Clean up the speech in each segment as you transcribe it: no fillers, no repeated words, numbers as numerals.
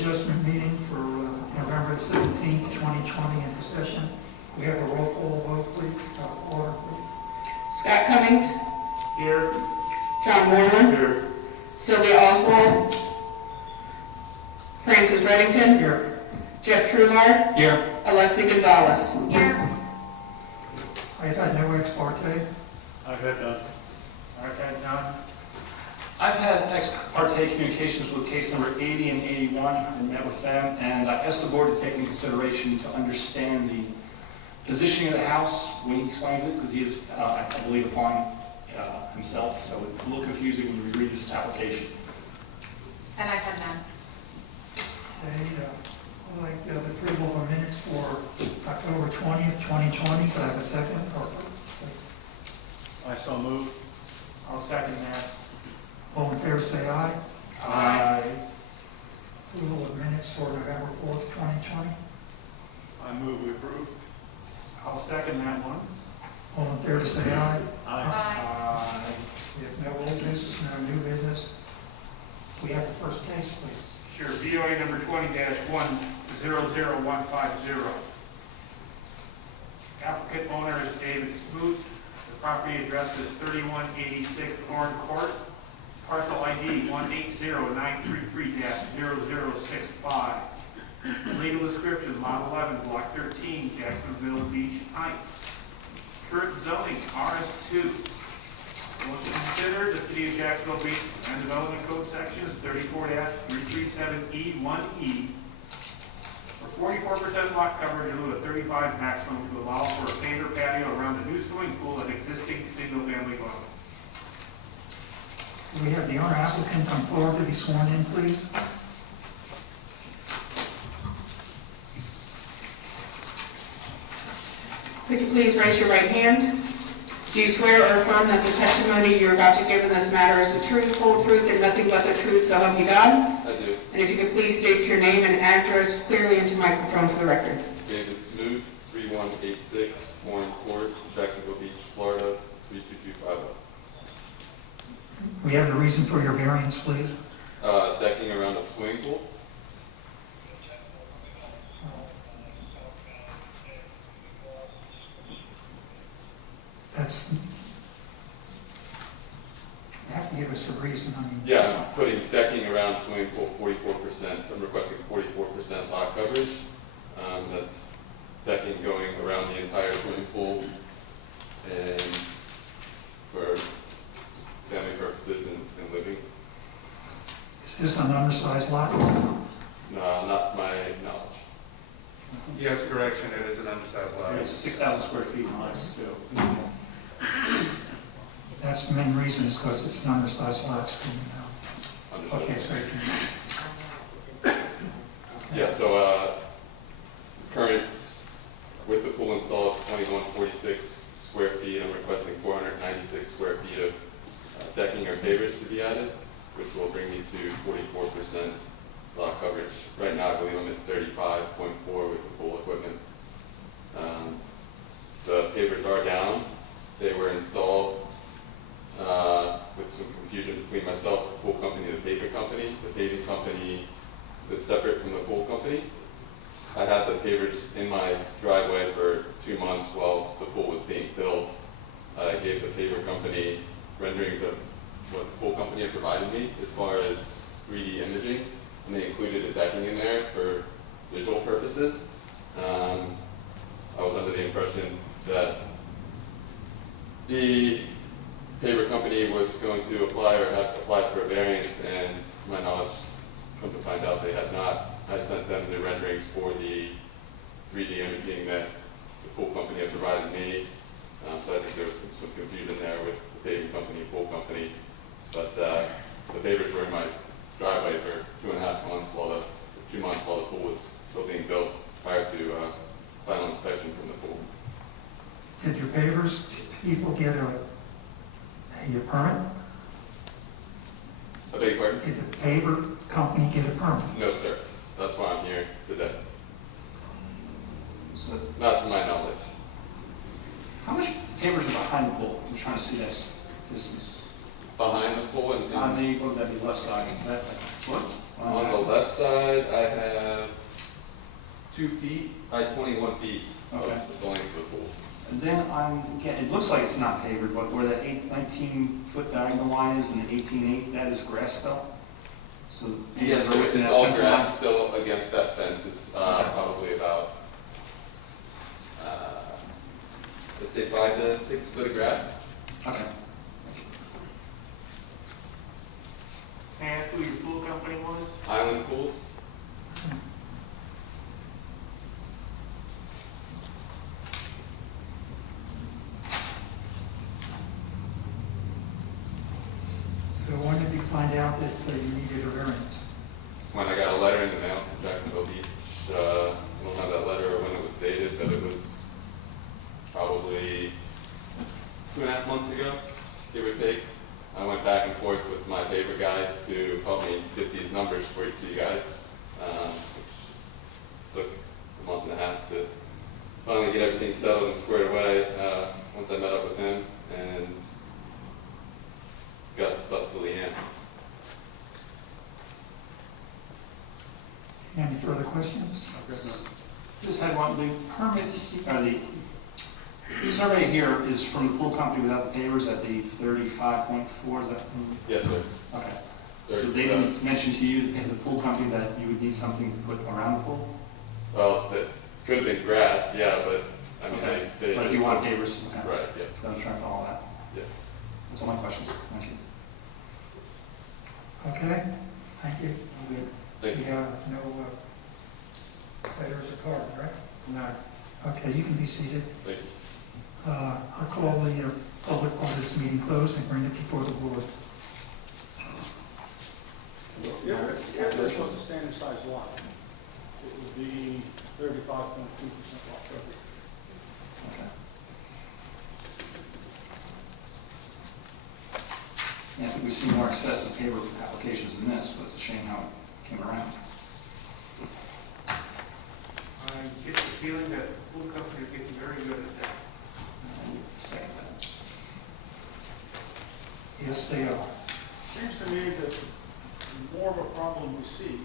adjustment meeting for November 17th, 2020 into session. We have a roll call vote, please. Order, please. Scott Cummings, Here. John Moreland, Here. Sylvia Oswald, Francis Reddington, Here. Jeff Trular, Here. Alexi Gonzalez. Here. I've had no ex parte. I've had none. I've had none. I've had ex parte communications with case number 80 and 81 and met with them, and I asked the board to take into consideration to understand the positioning of the house when he explains it, because he is, I believe, applying himself, so it's a little confusing when we read this application. And I've had none. Okay, I'd like the approval of minutes for October 20th, 2020. Could I have a second? I so move. I'll second that. All in favor, say aye. Aye. Approval of minutes for November 4th, 2020. I move we approve. I'll second that one. All in favor, say aye. Aye. We have no old business, no new business. We have the first case, please. Sure, BOA number 20-1000150. Applicant owner is David Smoot. The property address is 3186 Horn Court. Parcel ID 180933-0065. Legal description, Lot 11, Block 13, Jacksonville Beach Heights. Current zoning, RS2. Motion to consider the City of Jacksonville Beach and Development Code Sections 34-337E1E for 44% lot coverage in lieu of 35 maximum to allow for a paver patio around the new swimming pool and existing single-family dwelling. Do we have the owner applicant come forward to be sworn in, please? Could you please raise your right hand? Do you swear or affirm that the testimony you're about to give in this matter is the truth, whole truth, and nothing but the truth, so help you God? I do. And if you could please state your name and address clearly into microphone for the record. David Smoot, 3186 Warren Court, Jacksonville Beach, Florida, 32250. We have the reason for your variance, please. Decking around a swimming pool. That's, you have to give us a reason. I mean, Yeah, I'm putting decking around swimming pool 44%. I'm requesting 44% lot coverage. That's decking going around the entire swimming pool and for family purposes and living. is this an undersized lot? No, not my knowledge. Yes, correction, it is an undersized lot. It's 6,000 square feet in less, too. That's the main reason, is because it's an undersized lot. Understood. Okay, so you can, Yeah, so current, with the pool installed, 2146 square feet. I'm requesting 496 square feet of decking or pavers to be added, which will bring me to 44% lot coverage. Right now, I believe I'm at 35.4 with the pool equipment. The pavers are down. They were installed with some confusion between myself, the pool company, and the paver company. The paving company was separate from the pool company. I had the pavers in my driveway for 2 months while the pool was being built. I gave the paver company renderings of what the pool company had provided me as far as 3D imaging, and they included a decking in there for visual purposes. I was under the impression that the paver company was going to apply or have applied for a variance, and to my knowledge, come to find out they had not. I sent them the renderings for the 3D imaging that the pool company had provided me. So I think there was some confusion there with the paving company and pool company. But the pavers were in my driveway for 2.5 months while 2 months while the pool was still being built prior to final inspection from the pool. did your pavers people get a permit? I beg your pardon? Did the paver company get a permit? No, sir. That's why I'm here today. So, Not to my knowledge. how much pavers are behind the pool? I'm trying to see this. This is Behind the pool and on the, or that'd be left side, is that like a foot? On the left side, I have 2 feet by 21 feet of Okay. the length of the pool. And then again, it looks like it's not pavered, but where that 19-foot diagonal line is and the 18.8, that is grass still? So you guys are within It's that all fence line? grass still against that fence. It's Okay. probably about, let's say 5 to 6 foot of grass. Okay. Can I ask who your pool company was? Island pools. So when did you find out that you needed a variance? When I got a letter in the mail from Jacksonville Beach, I don't have that letter or when it was dated, but it was probably 2.5 months ago, give or take. I went back and forth with my paper guy to help me get these numbers for you guys, which took a month and a half to finally get everything settled and squared away. Once I met up with him and got the stuff to Leanne. Any further questions? Just had one, the permit, or the survey here is from the pool company without the pavers at the 35.4, is that? Yes, sir. Okay. So they didn't mention to you, the pool company, that you would need something to put around the pool? Well, that could have been grass, yeah, but I mean, Okay. they But if you want pavers, okay. Right, yeah. So I was trying to follow that. Yeah. That's all my questions. Thank you. Okay, thank you. Thank We you. have no letters or cards, right? No. Okay, you can be seated. Thank you. I'll call the public part of this meeting closed and bring it before the board. If this was a standard size lot, it would be 35.2% lot coverage. Okay. Yeah, I think we've seen more excessive paver applications than this, but it's a shame how it came around. I get the feeling that pool companies are getting very good at that. Second that. Yes, they are. Seems to me that the more of a problem we see,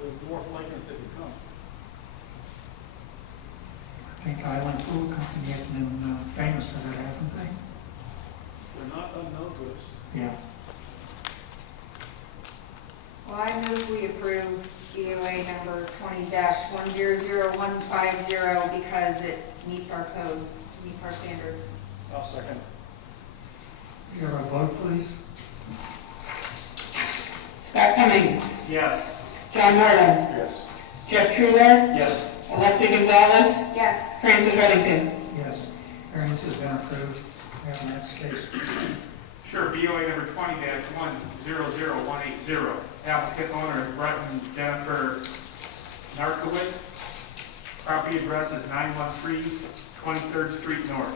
the more flagrant they become. I think Island Pool Company has been famous for that, haven't they? They're not unknown to us. Yeah. Well, I move we approve BOA number 20-100150 because it meets our code, meets our standards. I'll second. Hear a vote, please? Scott Cummings. Yes. John Martin. Yes. Jeff Truler. Yes. Alexi Gonzalez. Yes. Francis Reddington. Yes. Variance has been approved. We have the next case. Sure, BOA number 20-100180. Applicant owner is Brett and Jennifer Narkowitz. Property address is 913 23rd Street North.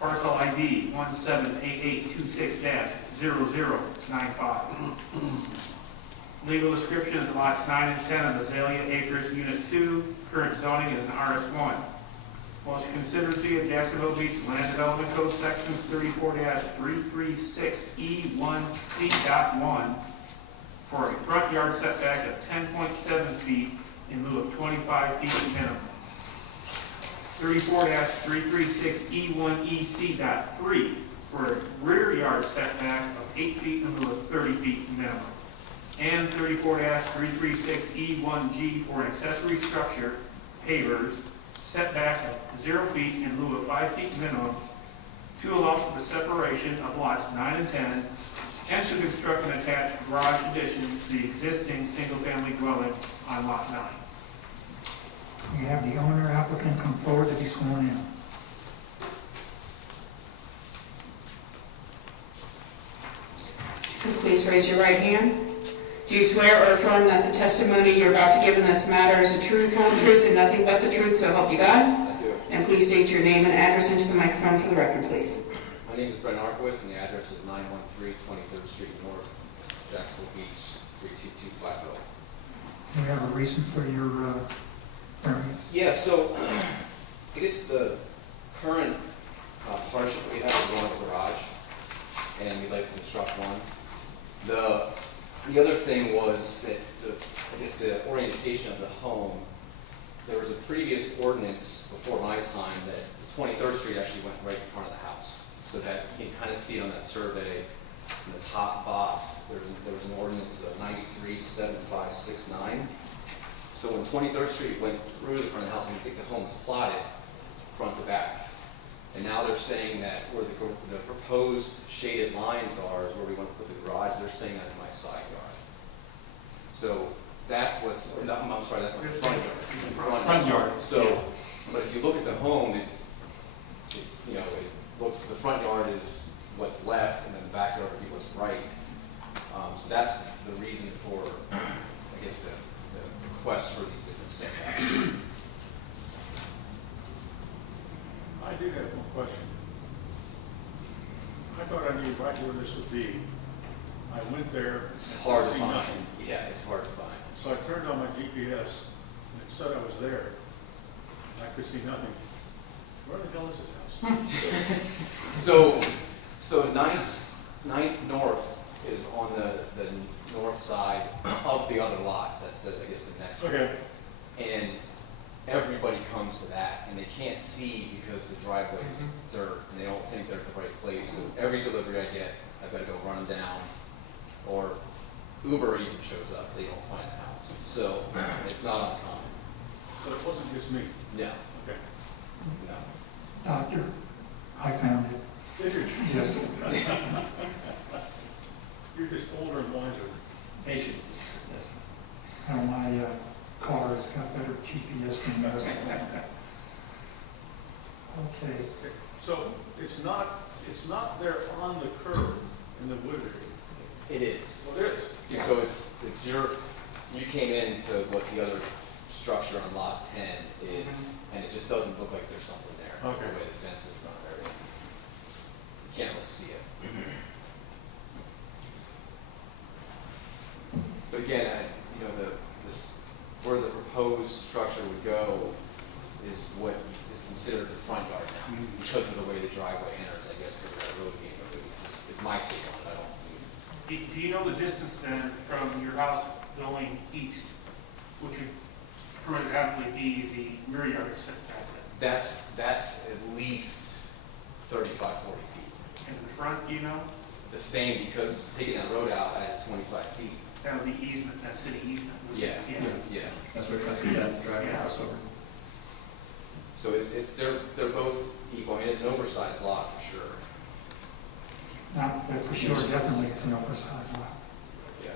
Parcel ID 178826-0095. Legal description is lots 9 and 10 of Azalea Acres Unit 2. Current zoning is an RS1. Motion considered to you of Jacksonville Beach Land Development Code Sections 34-336E1C.1 for a front yard setback of 10.7 feet in lieu of 25 feet minimum. 34-336E1EC.3 for a rear yard setback of 8 feet in lieu of 30 feet minimum. And 34-336E1G for an accessory structure, pavers, setback of 0 feet in lieu of 5 feet minimum, to allow for the separation of lots 9 and 10, and to construct an attached garage addition to the existing single-family dwelling on lot 9. We have the owner applicant come forward to be sworn in. Please raise your right hand. Do you swear or affirm that the testimony you're about to give in this matter is the truth, whole truth, and nothing but the truth, so help you God? I do. And please state your name and address into the microphone for the record, please. My name is Brent Arkowitz, and the address is 913 23rd Street North, Jacksonville Beach, 32250. Do you have a reason for your variance? Yeah, so I guess the current hardship that we have is going to garage, and we'd like to construct one. The The other thing was that I guess the orientation of the home, there was a previous ordinance before my time that 23rd Street actually went right in front of the house. So that you can kind of see on that survey, in the top box, there was an ordinance of 937569. So when 23rd Street went through the front of the house, I think the home's plotted front to back. And now they're saying that where the proposed shaded lines are is where we want to put the garage. They're saying that's my side yard. So that's what's, or no, I'm sorry, that's my front yard. Front yard. So, but if you look at the home, it looks, the front yard is what's left, and then the backyard would be what's right. So that's the reason for, I guess, the request for these different setbacks. I do have one question. I thought I knew right where this would be. I went there. It's hard to see find. nothing. Yeah, it's hard to find. So I turned on my GPS, and it said I was there. I could see nothing. Where the hell is this house? So Ninth North is on the north side of the other lot. That's I guess the next one. Okay. And everybody comes to that, and they can't see because the driveway's dirt, and they don't think they're at the right place. So every delivery I get, I've got to go run them down, or Uber even shows up. They don't find the house. So it's not uncommon. So it wasn't just me. No, Okay. no. Doctor, I found it. Did you? Yes. You're just older and wiser. Patient. Yes. And my car has got better GPS than yours. Okay. So it's not there on the curb in the wood area. It is. Well, it is. Yeah, so it's you came into what the other structure on lot 10 is, and it just doesn't look like there's something there. Okay. The way the fence is run there. You can't really see it. But again, where the proposed structure would go is what is considered the front yard now, because of the way the driveway enters, I guess, because of that road being removed. It's my take on it. I don't. Do you know the distance then from your house going east, which would probably be the rear yard setback then? That's at least 35, 40 feet. In the front, do you know? The same, because taking that road out at 25 feet. That would be easement, that city easement. Yeah. That's where cuts the driving the house over. So they're both equal. I mean, it's an oversized lot for sure. Not that for sure, definitely it's an oversized lot. Yeah.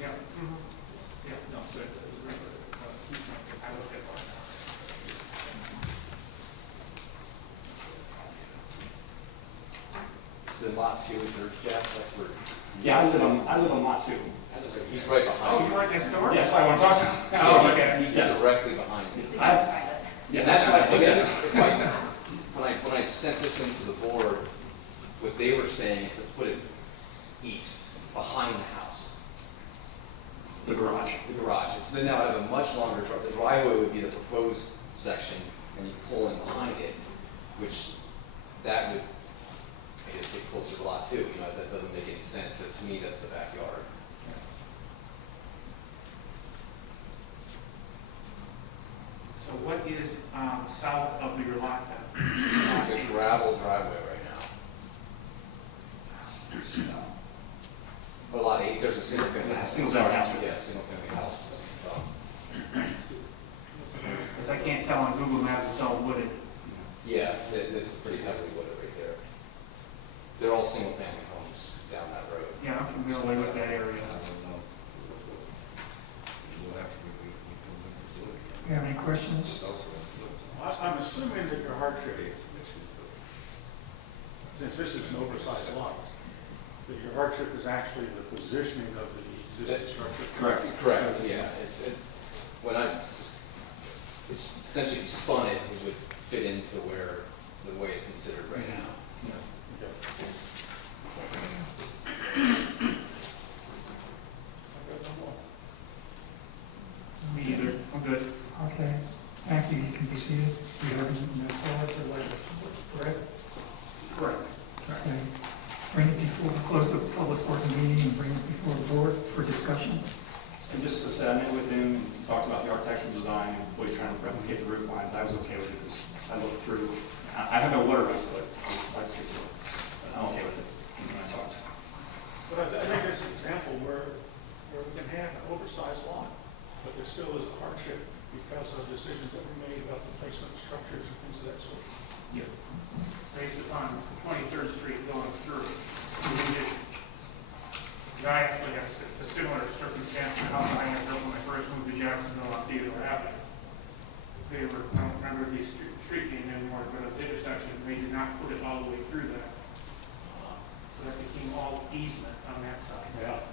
Yeah. Yeah, no, so it was a regular easement. I looked at one. So lot 2 is yours, Jeff? That's where. Yeah, I live on lot 2. He's right behind Oh, you. you right next door? Yes, I want to talk to him. Oh, okay. He's directly behind you. So you I- can find it. And that's why, again, when I sent this into the board, what they were saying is to put it east, behind the house, The garage. the garage. It's then now have a much longer driveway. The driveway would be the proposed section, and you pull in behind it, which that would, I guess, get closer to lot 2. That doesn't make any sense. So to me, that's the backyard. So what is south of your lot then? It's a gravel driveway right now. A lot 8, there's a single family house. Single family house. Yeah, single family house. Because I can't tell on Google Maps, it's all wooded. Yeah, it's pretty heavily wooded right there. They're all single family homes down that road. Yeah, I'm familiar with that area. You have any questions? I'm assuming that your hardship, since this is an oversized lot, that your hardship is actually the positioning of the existing structure. Correct, yeah. It's essentially, if you spun it, it would fit into where the way it's considered right now. Okay. Me either. I'm good. Okay, thank you, you can be seated. Do you have any forward or later? Correct? Correct. Okay. Bring it before, close the public portion meeting and bring it before the board. for discussion. And just to say, I met with him, and talked about the architectural design, and what he's trying to replicate the roof lines. I was okay with it because I looked through. I have no water rights to it. I'd stick to it. But I'm okay with it when I talked. But I think there's an example where we can have an oversized lot, but there still is a hardship because of decisions that were made about the placement of structures and things of that sort. Based upon 23rd Street going through. I actually had a similar circumstance in the house I had built when I first moved to Jacksonville on Theodore Avenue. They were, I don't remember the street name anymore, but at the intersection, they did not put it all the way through that. So that became all easement on that side. Yeah.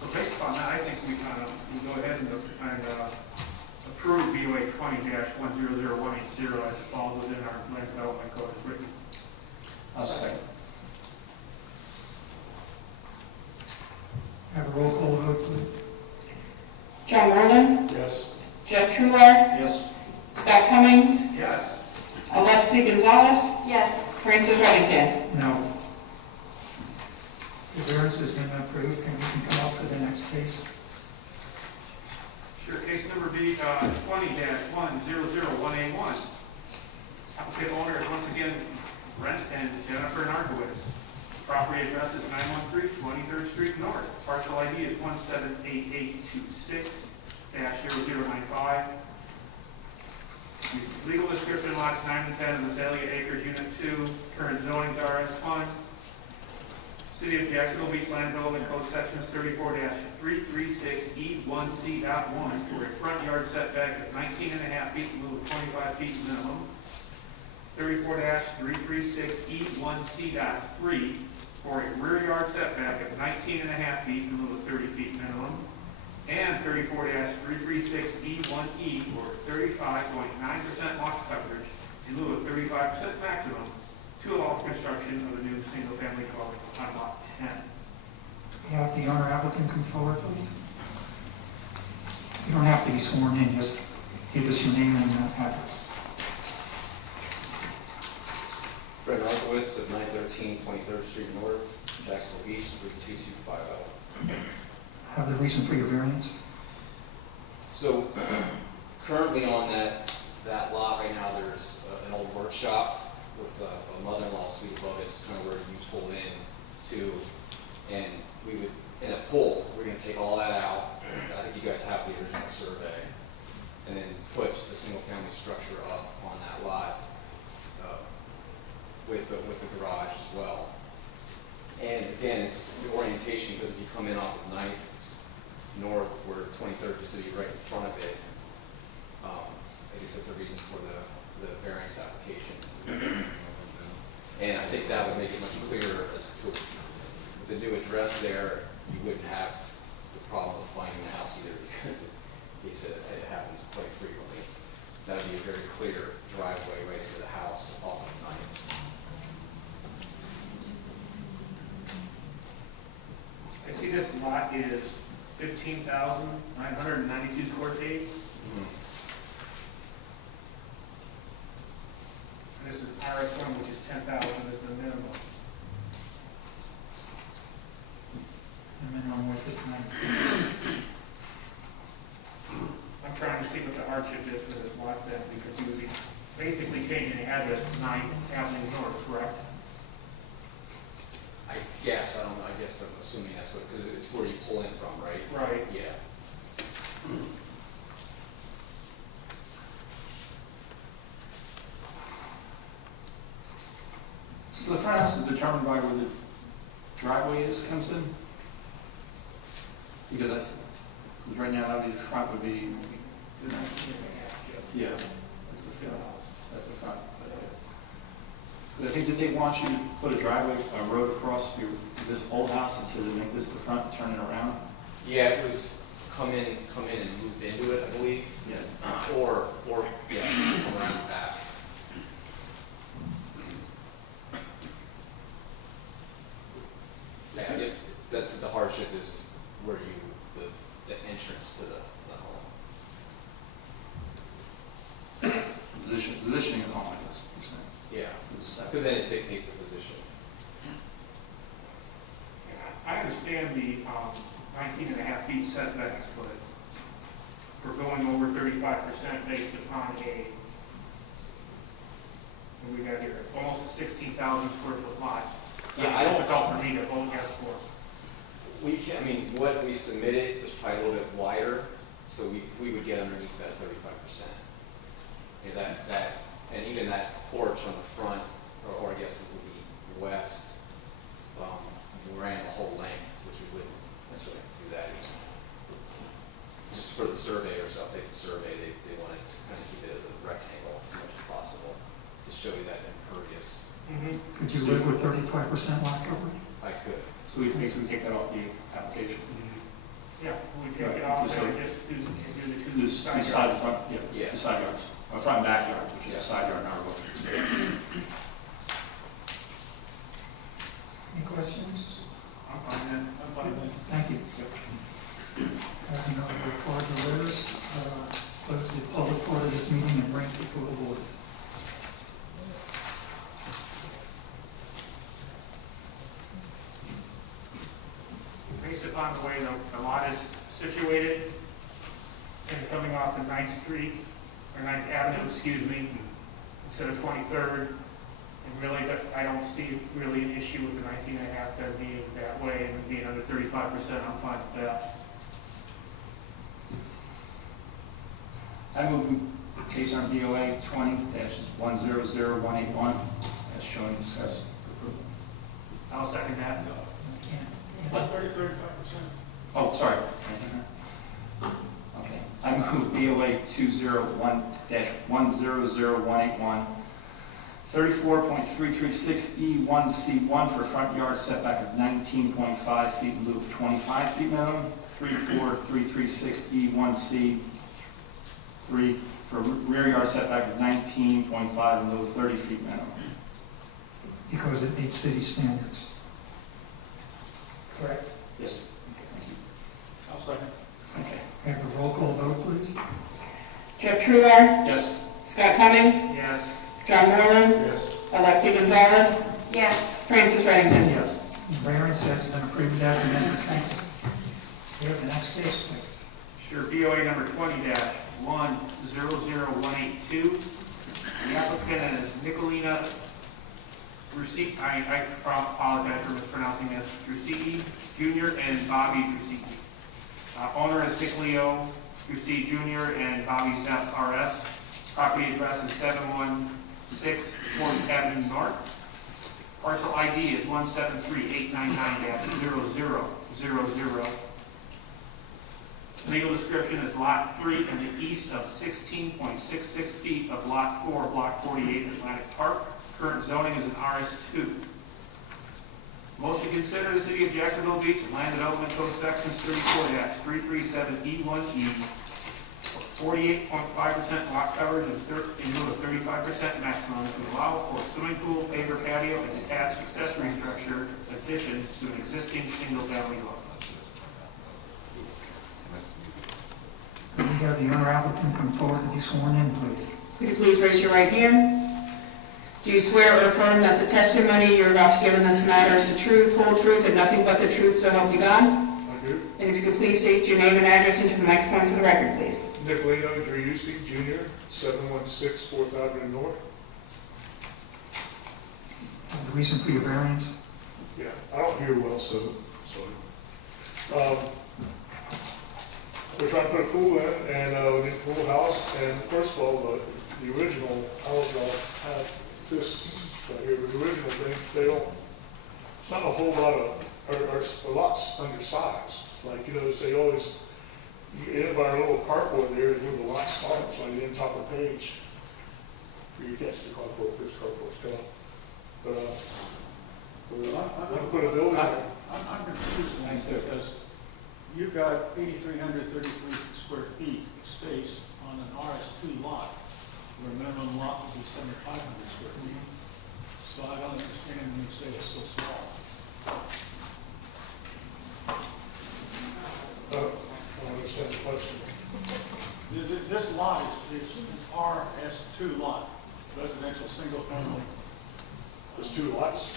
So based upon that, I think we we go ahead and approve BOA 20-100180 as it falls within our land development code as written. I'll second. Have a roll call vote, please. John Moreland, Yes. Jeff Trular, Yes. Scott Cummings, Yes. Alexi Gonzalez, Yes. Francis Reddington. No. The variance has been approved, and we can come up to the next case. Sure, case number B, 20-100181. Applicant owner is once again Brent and Jennifer Narkowitz. Property address is 913 23rd Street North. Parcel ID is 178826-0095. Legal description lots 9 and 10 of Azalea Acres Unit 2. Current zonings RS1. City of Jacksonville Beach Land Development Code Sections 34-336E1C.1 for a front yard setback of 19.5 feet in lieu of 25 feet minimum. 34-336E1C.3 for a rear yard setback of 19.5 feet in lieu of 30 feet minimum. And 34-336E1E for 35.9% lot coverage in lieu of 35% maximum to allow for construction of a new single-family dwelling on lot 10. We have the owner applicant come forward, please. You don't have to be sworn in, just give us your name and address. Brent Markowitz of 913 23rd Street North, Jacksonville Beach, 32250. Have the reason for your variance? So currently on that lot right now, there's an old workshop with a mother-in-law suite above it. It's kind of where you pull in to, and we would, in a pull, we're going to take all that out. I think you guys have the original survey, and then put just a single-family structure up on that lot with the garage as well. And again, it's the orientation, because if you come in off of 9th North, where 23rd used to be right in front of it, I guess that's the reason for the variance application. And I think that would make it much clearer as to, with the new address there, you wouldn't have the problem of finding the house either, because he said it happens quite frequently. That would be a very clear driveway right into the house off of 9th. I see this lot is 15,992 square feet. This is RS1, which is 10,000 is the minimum. The minimum width is 9. I'm trying to see what the hardship is for this lot then, because you would be basically changing the address to 9 Avenue North, correct? I guess I'm assuming that's what, because it's where you pull in from, right? Right. Yeah. So the front house is determined by where the driveway comes in? Because right now, that would be the front would be, yeah, that's the front. That's the front. But I think, did they want you to put a driveway, a road across this old house to make this the front, turn it around? Yeah, it was come in and move into it, I believe. Yeah. Or yeah, come around the back. Yeah, I guess that's the hardship is where the entrance to the home. Positioning of the home, I guess, you're saying. Yeah, To the side. because then it dictates the position. I understand the 19 and a half feet setbacks, but for going over 35% based upon what we got here, almost a 16,000 square foot lot. Yeah, I don't- Difficult for me to vote yes for. We can, I mean, what we submitted was probably a little bit wider, so we would get underneath that 35%. And even that porch on the front, or I guess it would be west, we ran the whole length, which we wouldn't necessarily do that even. Just for the survey or stuff, they wanted to kind of keep it as a rectangle as much as possible, to show you that impervious. Could you live with 35% lot coverage? I could. So we can basically take that off the application. Yeah, we take it off there and just do the two This side side, yards. front, Yeah. yeah, the side yards, or front and backyard, which is Yeah. a side yard in our book. Any questions? I'm fine then. I'm fine with Thank you. Having no record the letters, close the public part of this meeting and bring it before the board. Based upon the way the lot is situated, and coming off of 9th Street, or 9th Avenue, excuse me, instead of 23rd, and really, I don't see really an issue with the 19 and a half that being that way, and being under 35%, I'm fine with that. I move case on BOA 20-100181, as shown and discussed. I'll second that. it. 35%. Oh, sorry. Okay. I move BOA 201-100181, 34.336E1C1 for front yard setback of 19.5 feet in lieu of 25 feet minimum, 34336E1C3 for rear yard setback of 19.5 in lieu of 30 feet minimum. Because it meets city standards. Correct. Yes. Thank you. I'll second. Okay. Have a roll call vote, please. Jeff Trular, Yes. Scott Cummings, Yes. John Moreland, Yes. Alexi Gonzalez, Yes. Francis Reddington. Yes. The variance has been approved as amended. Thank you. We have the next case, please. Sure, BOA number 20-100182. The applicant is Nicolina Rusicki, I apologize for mispronouncing this, Rusicki Jr. and Bobby Rusicki. Owner is Dick Leo Rusicki Jr. and Bobby Zepp RS. Property address is 716 4th Avenue North. Parcel ID is 173-899-0000. Legal description is Lot 3 in the east of 16.66 feet of Lot 4, Block 48, Atlantic Park. Current zoning is an RS2. Motion to consider the City of Jacksonville Beach Land Development Code Sections 34-337E1E, 48.5% lot coverage in lieu of 35% maximum to allow for a swimming pool, paver patio, and detached accessory structure additions to an existing single-family dwelling. Could we have the owner applicant come forward to be sworn in, please? Could you please raise your right hand? Do you swear or affirm that the testimony you're about to give in this matter is the truth, whole truth, and nothing but the truth, so help you God? I do. And if you could please state your name and address into the microphone for the record, please. Nicolino Driussi Jr., 716 4th Avenue North. The reason for your variance? Yeah, I don't hear well, so sorry. We're trying to put a pool in, and we need a pool house, and first of all, the original house had this right here, but the original thing, they don't, it's not a whole lot of, or a lot's undersized. Like, you know, they always, you end by a little carport there is where the lot starts, like the top of the page. You can't see the carport, this carport's cut. But, we're gonna put a building there. I'm confused now because you've got 8,333 square feet of space on an RS2 lot, where minimum lot would be 7,500 square feet. So I don't understand when you say it's so small. I don't understand the question. This lot is an RS2 lot, residential single family. There's two lots.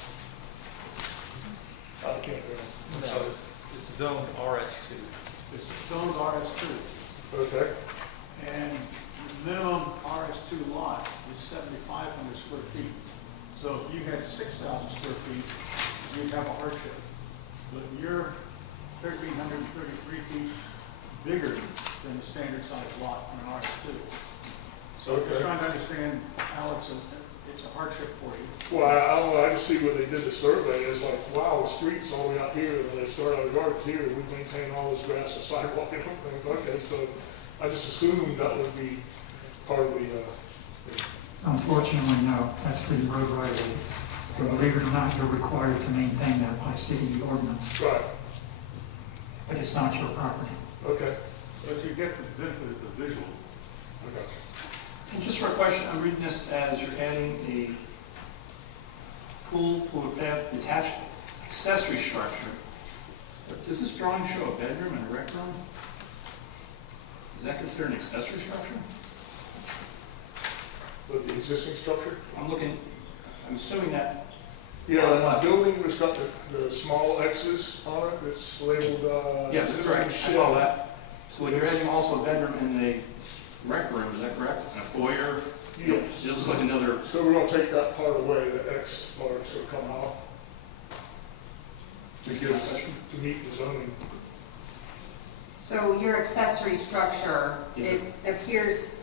Out of campground. I'm No, sorry. it's zoned RS2. It's zoned RS2, Okay, and the minimum RS2 lot is 7,500 square feet. So if you had 6,000 square feet, you'd have a hardship. But you're 1,333 feet bigger than the standard size lot on an RS2. So Okay. I'm trying to understand how it's a hardship for you. well, I don't know, I just see when they did the survey, it's like, wow, the street's all the way out here, and they start our yards here, we maintain all this grass and sidewalk and everything, okay, so I just assumed that would be part of the, Unfortunately, no, that's for the road right of way. And believe it or not, you're required to maintain that by city ordinance, right, but it's not your property. okay, But you get the benefit of the visual. I got you. And just for a question, I'm reading this as you're adding a pool with detached accessory structure. But does this drawing show a bedroom and a rec room? Is that considered an accessory structure? But the existing structure? I'm assuming that, Yeah, the building, has got the small X's on it, it's labeled, yes, existing correct, I shed. saw that. So you're adding also a bedroom and a rec room, is that correct? And a foyer? Yes. Just like another, So we're gonna take that part away, the X part's gonna come out because, to meet the zoning. So your accessory structure, Is it appears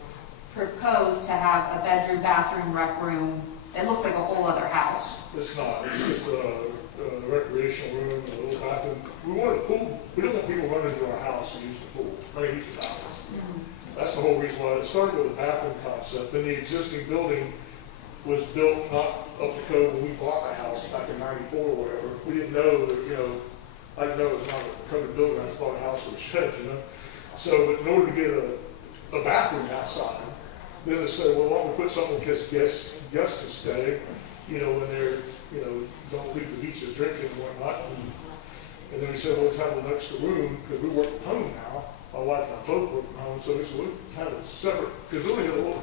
proposed to have a bedroom, bathroom, rec room. It looks like a whole other house. It's not, it's just a recreational room, a little bathroom. We want a pool, we don't want people running into our house and use the pool, use the bathroom. That's the whole reason why it started with a bathroom concept. Then the existing building was built not up to code when we bought the house back in '94 or whatever. We didn't know that, I didn't know it was not a coded building, I just bought a house with a shed, So, but in order to get a bathroom outside, then they said, well, why don't we put something in case guests can stay, when they're, don't leave the beaches drinking and whatnot. And then we said, well, let's have an extra room, because we work from home now. My wife and I both work from home, so we said, we'll have it separate, because we only have a little,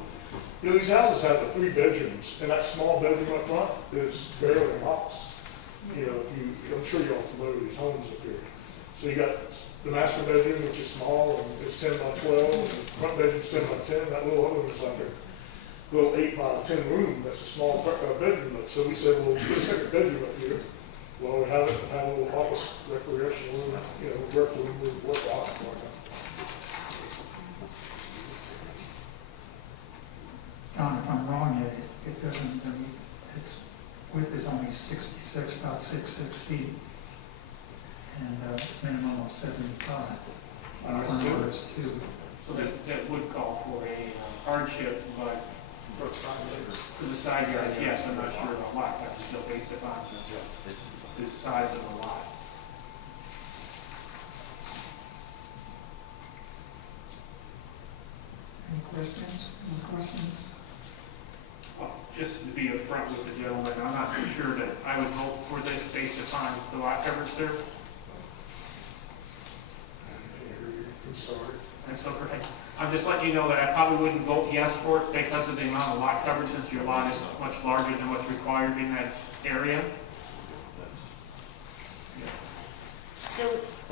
these houses have the 3 bedrooms, and that small bedroom up front is barely a house. I'm sure you're all familiar with these homes up here. So you got the master bedroom, which is small, and it's 10 by 12, and the front bedroom's 10 by 10, that little other one is like a little 8 by 10 room, that's a small bedroom. So we said, well, put a second bedroom up here. Well, we have a little office recreational room, work room, work off, and whatnot. John, if I'm wrong, it doesn't, its width is only 66.66 feet, and minimum of 75. RS2? RS2. So that would call for a hardship, but for the side yard, yes, I'm not sure about lot, that's still based upon the size of the lot. Any questions? Just to be upfront with the gentleman, I'm not so sure that I would vote for this based upon the lot coverage there. I'm sorry. That's okay. I'm just letting you know that I probably wouldn't vote yes for it because of the amount of lot coverage, since your lot is much larger than what's required in that area. So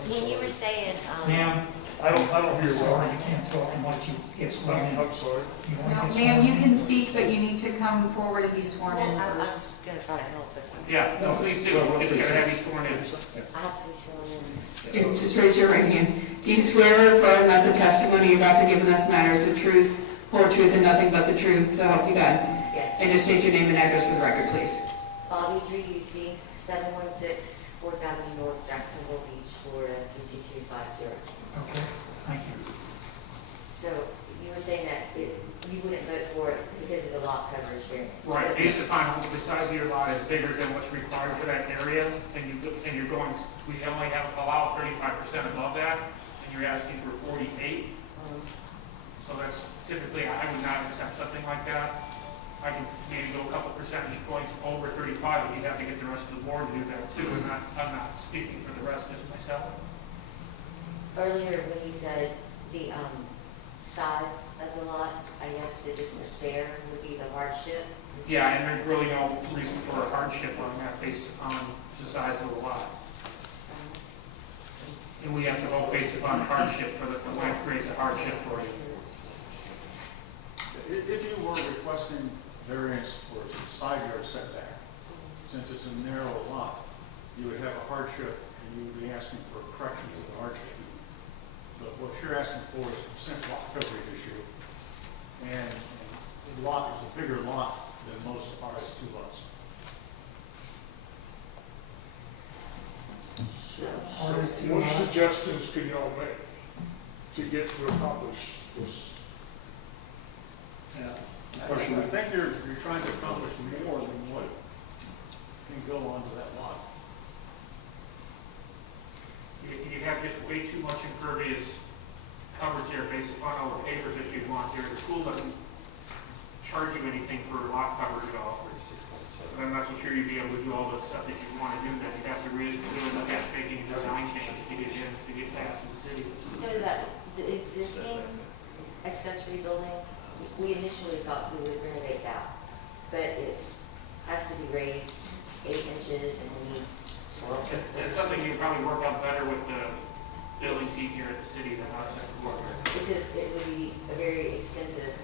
when you were saying, Ma'am, I don't hear sorry, well. you can't talk unless you get sworn in. I'm sorry. You wanna No, get sworn ma'am, you in? can speak, but you need to come forward and be sworn in I was first. gonna try to help, but Yeah, no, please do. Just gotta have you sworn in. I have to be sworn in. Just raise your right hand. Do you swear or affirm that the testimony you're about to give in this matter is the truth, whole truth, and nothing but the truth, so help you God? Yes. And just state your name and address for the record, please. Bobby Driussi, 716 4th Avenue North, Jacksonville Beach, Florida, 22250. Okay, thank you. So you were saying that you wouldn't vote for it because of the lot coverage variance. Right, based upon the size of your lot is bigger than what's required for that area, and you're going, we only allow 35% above that, and you're asking for 48. So that's typically, I would not accept something like that. I can maybe go a couple percentage points over 35, but you'd have to get the rest of the board to do that too, and I'm not speaking for the rest, just myself. Earlier, when you said the sides of the lot, I guess the distance there would be the hardship. Is Yeah, that- and there's really no reason for a hardship on that based upon the size of the lot. And we have to vote based upon hardship for the land creates a hardship for you. If you were requesting variance for side yard setback, since it's a narrow lot, you would have a hardship and you would be asking for a correction of the hardship. But what you're asking for is a simple lot coverage issue. And the lot is a bigger lot than most RS2 lots. RS2 What lot. suggestions can y'all make to get to accomplish this? Yeah. I think you're trying to accomplish more than what can go onto that lot. You have just way too much impervious coverage there based upon all the papers that you want there. The school doesn't charge you anything for lot coverage at all. But I'm not so sure you'd be able to do all the stuff that you want to do, that you'd have to really look at making a design change to get past in the city. So that the existing accessory building, we initially thought we would renovate that, but has to be raised 8 inches and needs 12. It's something you probably work out better with the building team here at the city than us at the board. It would be a very expensive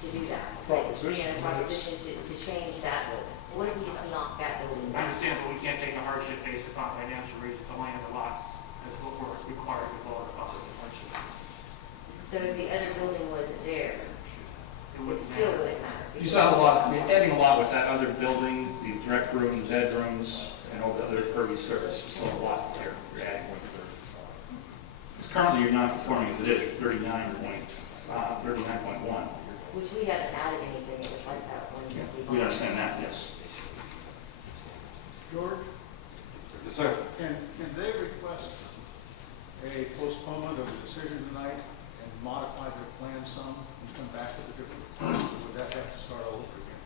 to do that. Proposition, Being a proposition to change that building. What if we just knock that building I down? understand, but we can't take a hardship based upon financial reasons to land a lot. That's what we're required to vote upon as a hardship. So if the other building wasn't there, It it wouldn't still matter. wouldn't matter. You saw a lot, I mean, adding a lot with that other building, the direct room, bedrooms, and all the other impervious surface, you saw a lot there you're adding. Currently, you're not conforming as it is, you're 39.1. Which we haven't added anything, it was like that when We understand that, yes. George, Yes, sir. can they request a postponement of the decision tonight and modify their plan some and come back with a different plan? Or would that have to start all over again?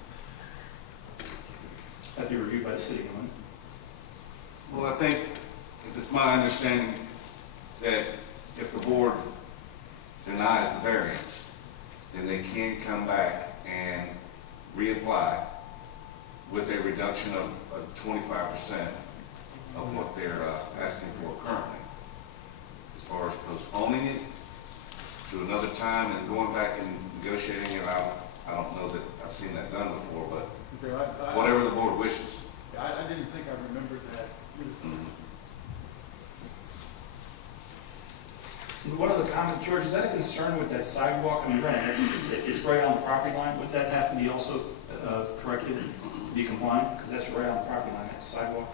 Have to be reviewed by the city, wouldn't it? Well, I think, if it's my understanding, that if the board denies the variance, then they can come back and reapply with a reduction of 25% of what they're asking for currently. As far as postponing it to another time and going back and negotiating it out, I don't know that I've seen that done before, but Okay, whatever the board wishes. I didn't think I remembered that. One other comment, George, is that a concern with that sidewalk? I mean, granted, it's right on the property line. Would that have to be also corrected to be compliant? Because that's right on the property line, that sidewalk.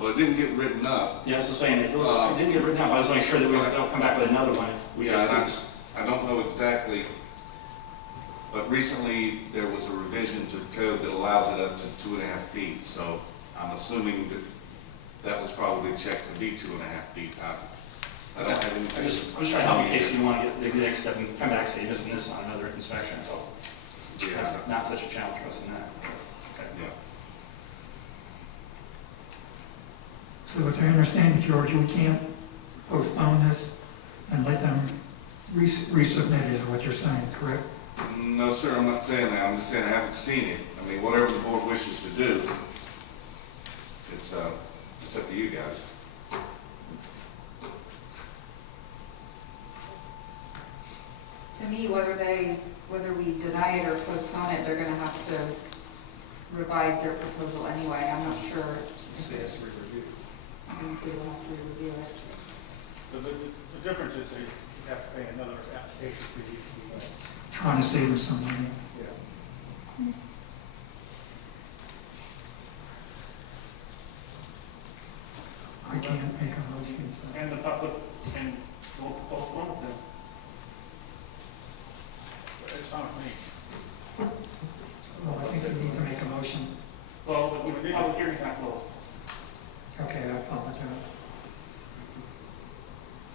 Well, it didn't get written up. Yeah, that's what I'm saying. It didn't get written up. I was making sure that we don't come back with another one if we Yeah, have to. I don't know exactly, but recently there was a revision to the code that allows it up to 2.5 feet. So I'm assuming that was probably checked to be 2.5 feet. I don't have anything. I'm just trying to help you in case you want to get the next step and come back and say you're missing this on another inspection. So Yeah. it's not such a challenge for us in that. Okay. Yeah. So as I understand it, George, we can't postpone this and let them resubmit is what you're saying, correct? No, sir, I'm not saying that. I'm just saying I haven't seen it. I mean, whatever the board wishes to do, it's up to you guys. To me, whether we deny it or postpone it, they're gonna have to revise their proposal anyway. I'm not sure. Say it's reviewed. I'm gonna say we'll have to review it. So the difference is they have to pay another application fee. Trying to save us some money. Yeah. I can't make a motion. so- And the public, and we'll postpone it then. It's not me. Well, I think we need to make a motion. Well, the public hearing's not closed. Okay, I apologize.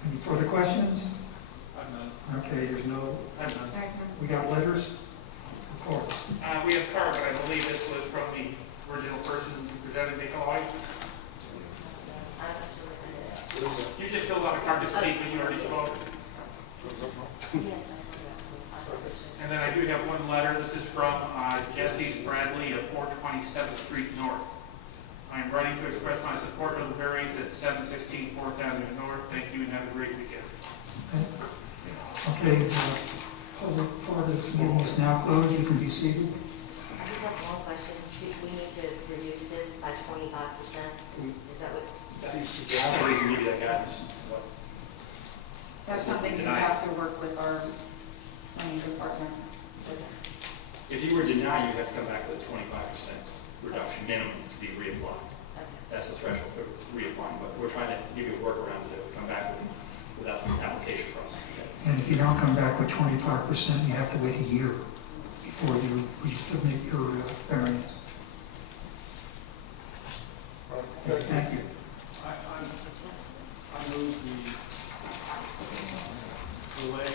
Any further questions? I'm not. Okay, there's no, I'm done. we got letters? Of course. We have card, but I believe this was from the original person who presented the OI. I'm not sure what that is. You just filled out a card to speak, but you already spoke. Yes, I forgot. And then I do have one letter. This is from Jesse Spradley of 427th Street North. I am writing to express my support of the variance at 716 Fourth Avenue North. Thank you and have a great weekend. Okay, the public part of this meeting is now closed. You can be seated. I just have one question. Do we need to reduce this by 25%? Is that what? I don't even give you that guidance. That's something you have to work with our planning department. If you were denied, you'd have to come back with a 25% reduction minimum to be reapplied. Okay. That's the threshold for reapplying, but we're trying to give you a workaround to come back without the application process again. And if you don't come back with 25%, you have to wait a year before you resubmit your variance. Okay, thank you. I move the delay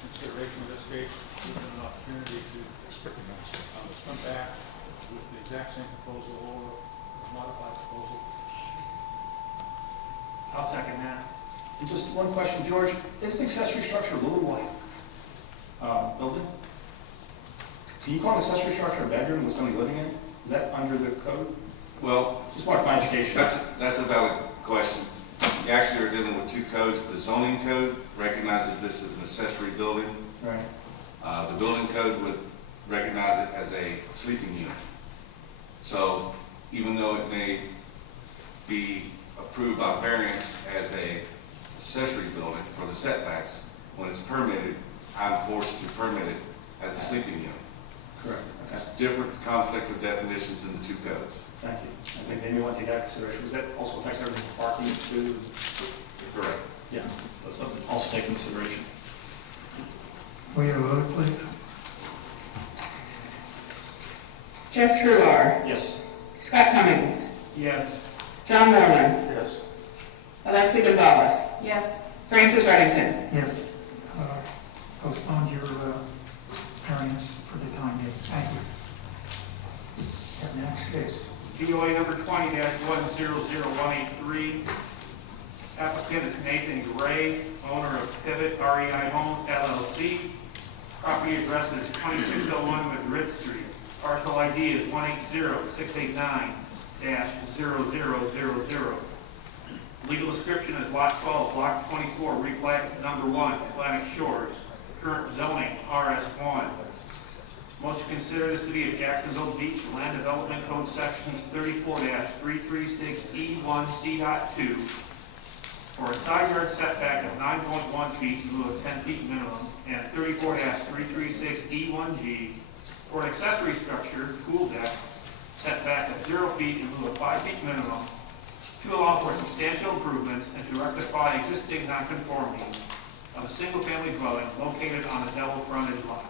consideration of this case, given an opportunity to come back with the exact same proposal or a modified proposal. I'll second that. And just one question, George, is the accessory structure a livable building? Can you call an accessory structure a bedroom with somebody living in it? Is that under the code? Well, Just want my education. that's a valid question. You actually are dealing with two codes. The zoning code recognizes this as an accessory building. Right. The building code would recognize it as a sleeping unit. So even though it may be approved by variance as a accessory building for the setbacks, when it's permitted, I'm forced to permit it as a sleeping unit. Correct. It's different conflict of definitions in the two codes. Thank you. I think maybe we want to take that into consideration, because that also affects everything from parking to, Correct. yeah, so it's something also take into consideration. Will you vote, please? Jeff Trular, Yes. Scott Cummings, Yes. John Moreland, Yes. Alexi Gonzalez, Yes. Francis Reddington. Yes. Postpone your variance for the time being. Thank you. Next case. BOA number 20-100183. Applicant is Nathan Gray, owner of Pivot REI Homes LLC. Property address is 2601 Madrid Street. Parcel ID is 180-689-0000. Legal description is Lot 12, Block 24, replat number 1, Atlantic Shores. Current zoning, RS1. Motion to consider the City of Jacksonville Beach Land Development Code Sections 34-336E1C.2 for a side yard setback of 9.1 feet in lieu of 10 feet minimum, and 34-336E1G for an accessory structure, pool deck, setback of 0 feet in lieu of 5 feet minimum, to allow for substantial improvements and to rectify existing nonconformities of a single-family dwelling located on a double frontage lot.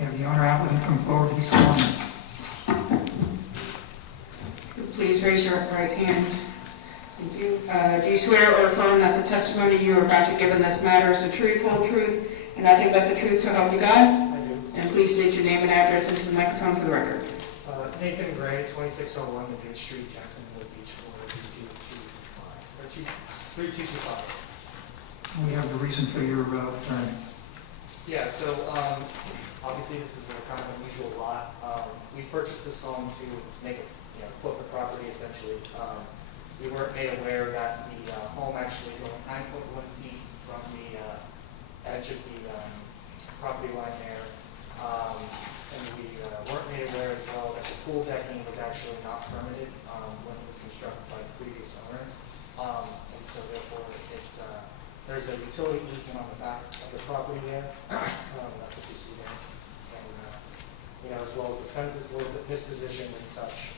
Have the owner applicant come forward to be sworn in. Please raise your right hand. Thank you. Do you swear or affirm that the testimony you are about to give in this matter is the truth, whole truth, and nothing but the truth, so help you God? I do. And please state your name and address into the microphone for the record. Nathan Gray, 2601 Madrid Street, Jacksonville Beach, Florida, 3225. We have the reason for your variance. Yeah, so obviously this is a kind of unusual lot. We purchased this home to make it, flip the property essentially. We weren't made aware that the home actually is only 9.1 feet from the edge of the property line there. And we weren't made aware as well that the pool decking was actually not permitted when it was constructed by the previous owner. And so therefore it's there's a utility easement on the back of the property there. That's what you see there. And, as well as the fence is a little bit mispositioned and such.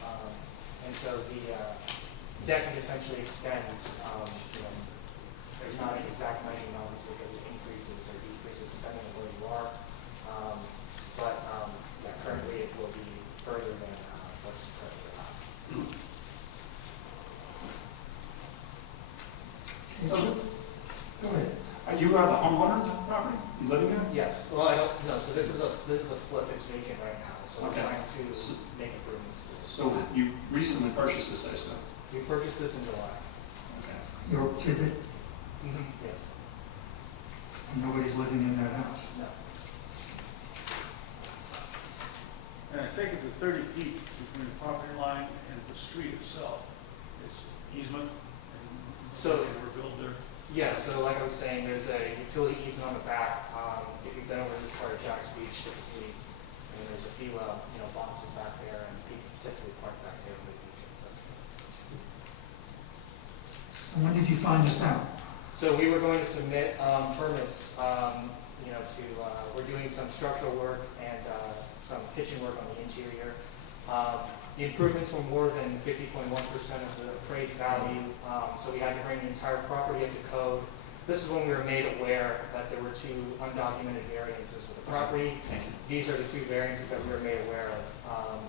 And so the decking essentially extends, there's not an exact measurement obviously because it increases or decreases depending on where you are. Currently it will be further than what's currently allowed. Go ahead. Are you the homeowner of the property? You living there? Yes. Well, I don't know. So this is a flip. It's vacant right now. So Okay. we're trying to make improvements to it. So you recently purchased this, I assume? We purchased this in July. Okay. Your pivot, Yes. and nobody's living in that house. No. And I take it the 30 feet between the property line and the So, They were built there. yeah, so like I was saying, there's a utility easement on the back. If you've been over this part of Jack's Beach, typically, and there's a few, boxes back there, and people typically park back there for the beach and stuff. So when did you find this out? So we were going to submit permits, we're doing some structural work and some kitchen work on the interior. The improvements were more than 50.1% of the appraised value, so we had to bring the entire property up to code. This is when we were made aware that there were two undocumented variances for the property. These are the two variances that we were made aware of,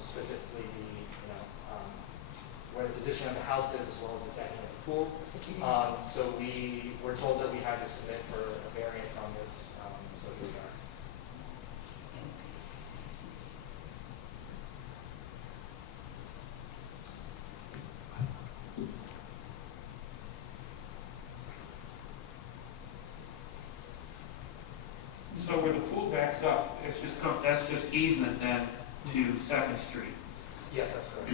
specifically where the position of the house is as well as the decking of the pool. So we were told that we had to submit for a variance on this, so here we are. So where the pool backs up, that's just easement then to Second Street. Yes, that's correct.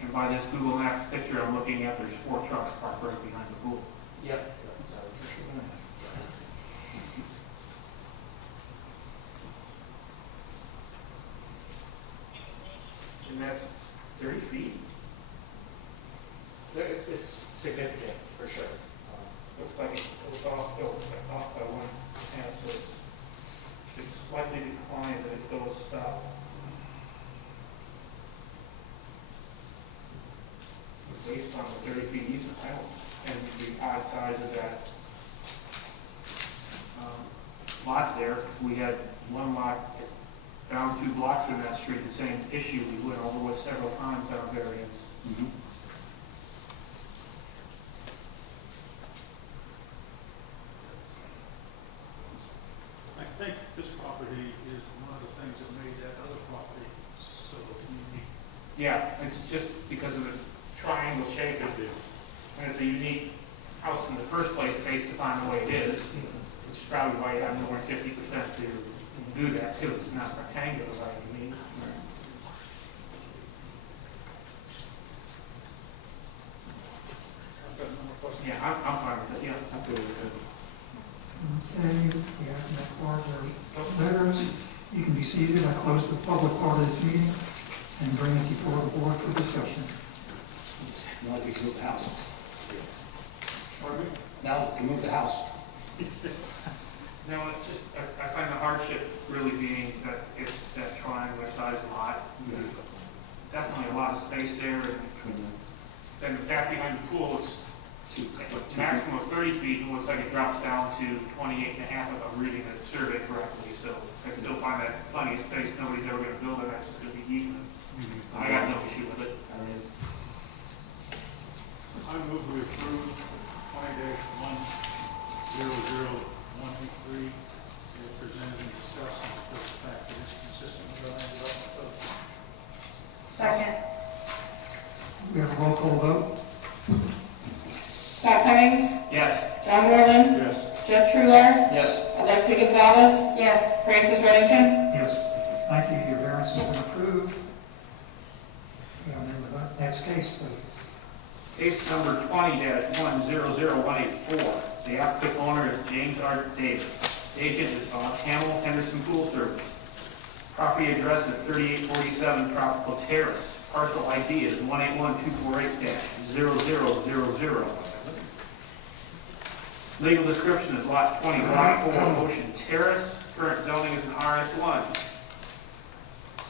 And by this Google Maps picture I'm looking at, there's 4 trucks parked right behind the pool. Yep. And that's 30 feet. It's significant, for sure. Looks like it was off by 1 half, so it's slightly declined, but it goes south. Based on the 30 feet easement, I don't, and the odd size of that lot there, because we had one lot down 2 blocks from that street, the same issue, we went over it several times on variance. I think this property is one of the things that made that other property so unique. Yeah, it's just because of the triangle shape of it. And it's a unique house in the first place based upon the way it is, which is probably why you have more than 50% to do that too. It's not rectangular by any means. I've got no more questions. Yeah, I'm fine with it. Yeah, I'm good with it. Okay, we have no cards or letters. You can be seated. I close the public part of this meeting and bring it before the board for discussion. Now we can move the house. Pardon me? Now we can move the house. No, it's just, I find the hardship really being that it's that triangular size lot. There's definitely a lot of space there, and then back behind the pool, it's maximum of 30 feet, and looks like it drops down to 28 and a half if I'm reading the survey correctly, so I still find that plenty of space. Nobody's ever going to build it, that's just going to be easement. I got no issue with it. I move we approve 20-100-183 as presented and discussed, and the fact that it's consistent with our land development code. Second. We have a roll call vote. Scott Cummings, Yes. John Moreland, Yes. Jeff Trular, Yes. Alexi Gonzalez, Yes. Francis Reddington. Yes. Thank you. Your variance has been approved. And then the next case, please. Case number 20-100-184. The applicant owner is James R. Davis. Agent is Hamill Henderson Pool Service. Property address is 3847 Tropical Terrace. Parcel ID is 181248-0000. Legal description is lot 20, block 4, Ocean Terrace. Current zoning is an RS1.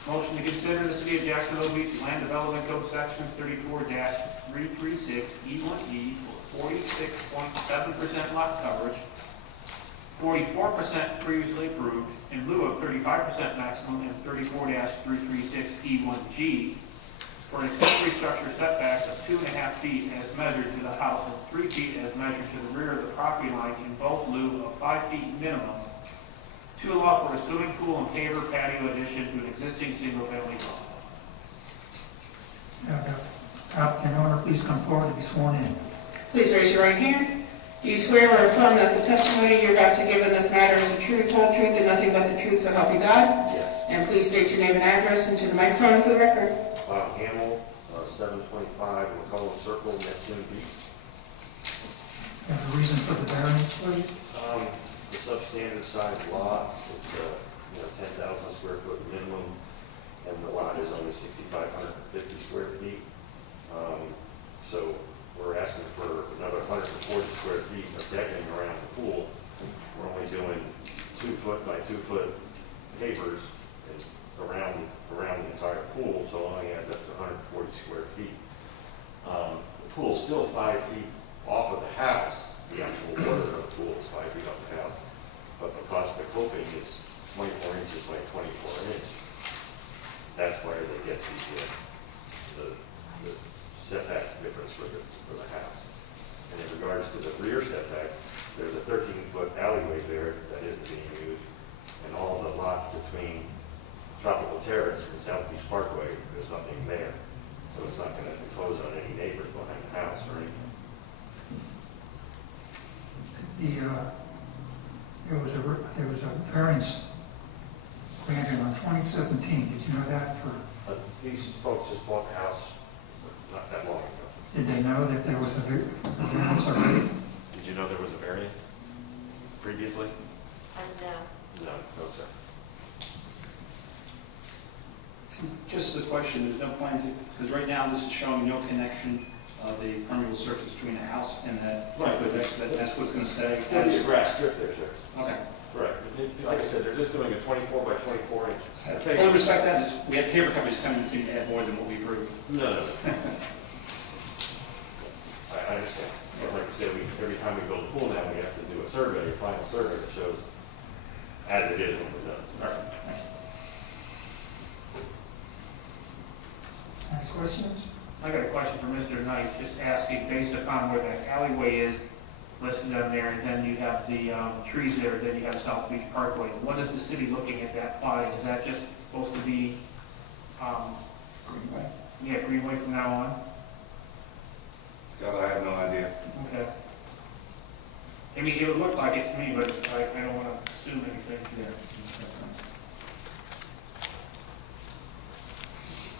Motion to consider the City of Jacksonville Beach Land Development Code Section 34-336E1E for 46.7% lot coverage, 44% previously approved, in lieu of 35% maximum, and 34-336E1G for an accessory structure setbacks of 2.5 feet as measured to the house and 3 feet as measured to the rear of the property line in both lieu of 5 feet minimum, to allow for a swimming pool and paver patio addition to an existing single-family home. Now, the applicant owner, please come forward to be sworn in. Please raise your right hand. Do you swear or affirm that the testimony you're about to give in this matter is the truth, whole truth, and nothing but the truth, so help you God? Yes. And please state your name and address into the microphone for the record. Bob Hamill, 725 McCollum Circle, Neptune Beach. And the reason for the variance, please? The substandard size lot, it's, 10,000 square foot minimum, and the lot is only 6,550 square feet. So we're asking for another 140 square feet of decking around the pool. We're only doing 2 foot by 2 foot pavers and around the entire pool, so it only adds up to 140 square feet. The pool's still 5 feet off of the house. The actual water of the pool is 5 feet off the house, but because the coping is 24 inches by 24 inch, that's where they get the setback difference for the house. And in regards to the rear setback, there's a 13-foot alleyway there that isn't being used, and all the lots between Tropical Terrace and South Beach Parkway, there's nothing there. So it's not going to impose on any neighbors behind the house or anything. There was a variance granted on 2017. Did you know that? These folks just bought the house not that long ago. Did they know that there was a variance already? Did you know there was a variance previously? No. No, sir. Just a question, there's no plans, because right now this is showing no connection of the permeable surface between the house and that. Right. That's what's going to stay. There'll be a grass strip there, sir. Okay. Right. Like I said, they're just doing a 24 by 24 inch. I fully respect that. We had paver companies come in and seem to add more than what we approved. No. I understand. But like I said, every time we build a pool now, we have to do a survey, a final survey that shows as it is when we're done. All right. Any questions? I got a question for Mr. Knight, just asking, based upon where that alleyway is listed on there, and then you have the trees there, then you have South Beach Parkway. What is the city looking at that plotting? Is that just supposed to be, Greenway. yeah, Greenway from now on? Scott, I have no idea. Okay. I mean, it would look like it to me, but I don't want to assume anything there.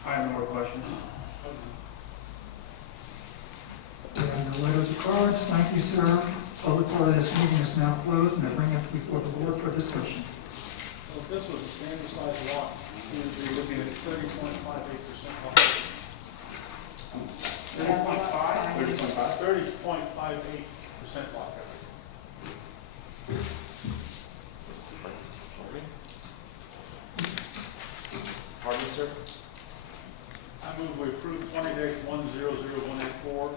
I have no more questions. There are no letters or cards. Thank you, sir. Public part of this meeting is now closed, and I bring it before the board for discussion. So if this was a standard size lot, we would be looking at 30.58% lot. 30.5? 30.58% lot coverage. Pardon me, sir? I move we approve 20-100184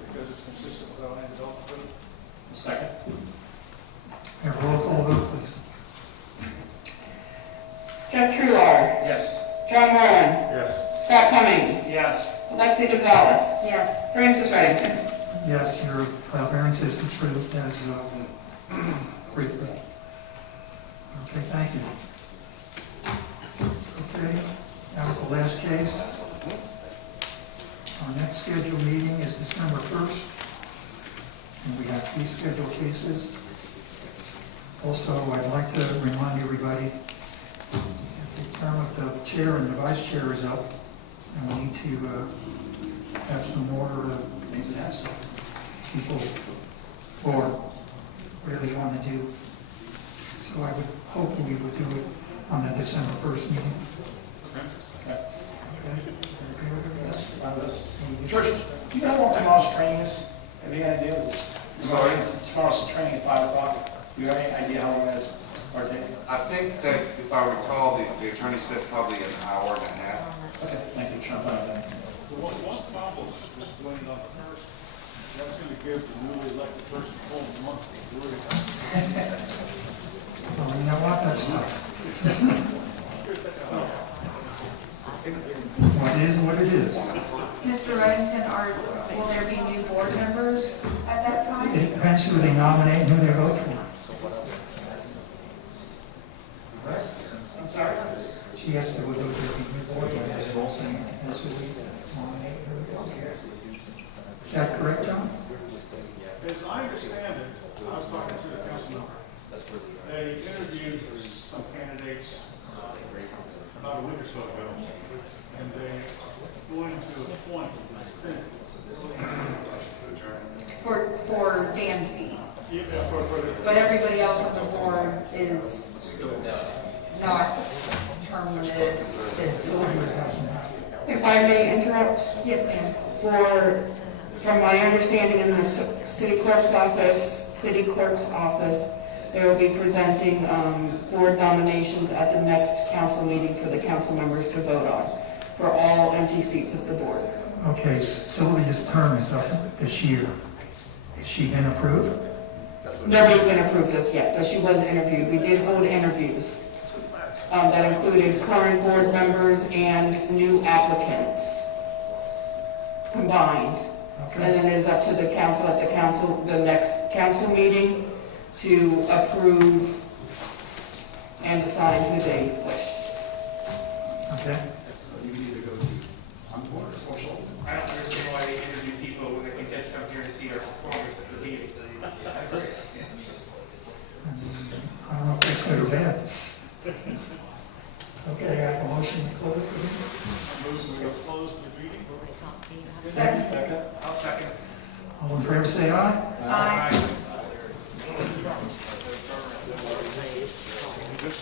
because it's consistent with our land development code. Second. Have a roll call vote, please. Jeff Trular. Yes. John Moran. Yes. Scott Cummings. Yes. Alexi Gonzalez. Yes. Francis Reddington. Yes, your variance is approved as written. Okay, thank you. Okay, that was the last case. Our next scheduled meeting is December 1st, and we have 3 scheduled cases. Also, I'd like to remind everybody, the term of the chair and the vice chair is up, and we need to have some more people, or whatever you want to do. So I would hope we would do it on the December 1st meeting. Okay. George, do you know how long tomorrow's training is? Have you any idea? Sorry? Tomorrow's training at 5 o'clock. Do you have any idea how long that is partaking? I think that if I recall, the attorney said probably an hour and a half. Okay, thank you, Sean. Thank you. The one problem is going on the first, that's going to give the newly elected person a whole month to worry about. Well, you know what, that's not. What is what it is. Mr. Reddington, will there be new board members at that time? It depends who they nominate and who they vote for. I'm sorry? She has to go to the new board members and also that's who we nominate. Is that correct, John? As I understand it, I was talking to the council member. They interviewed some candidates about a week or so ago, and they were going to But everybody else on the board is not terminated this Sylvia time. has not. If I may interrupt, Yes, ma'am. from my understanding in the city clerk's office, they will be presenting board nominations at the next council meeting for the council members to vote on, for all empty seats of the board. Okay, Sylvia's term is up this year. Has she been approved? Nobody's been approved this yet, but she was interviewed. We did hold interviews that included current board members and new applicants combined. And Okay. then it is up to the council at the next council meeting to approve and decide who they wish. Okay. I don't understand why they interview people when they can just come here and see our performance at the meeting. I don't know if that's good or bad. Okay, I have a motion to close the meeting. Motion to close the meeting. Second. I'll second. All in favor, say aye. Aye.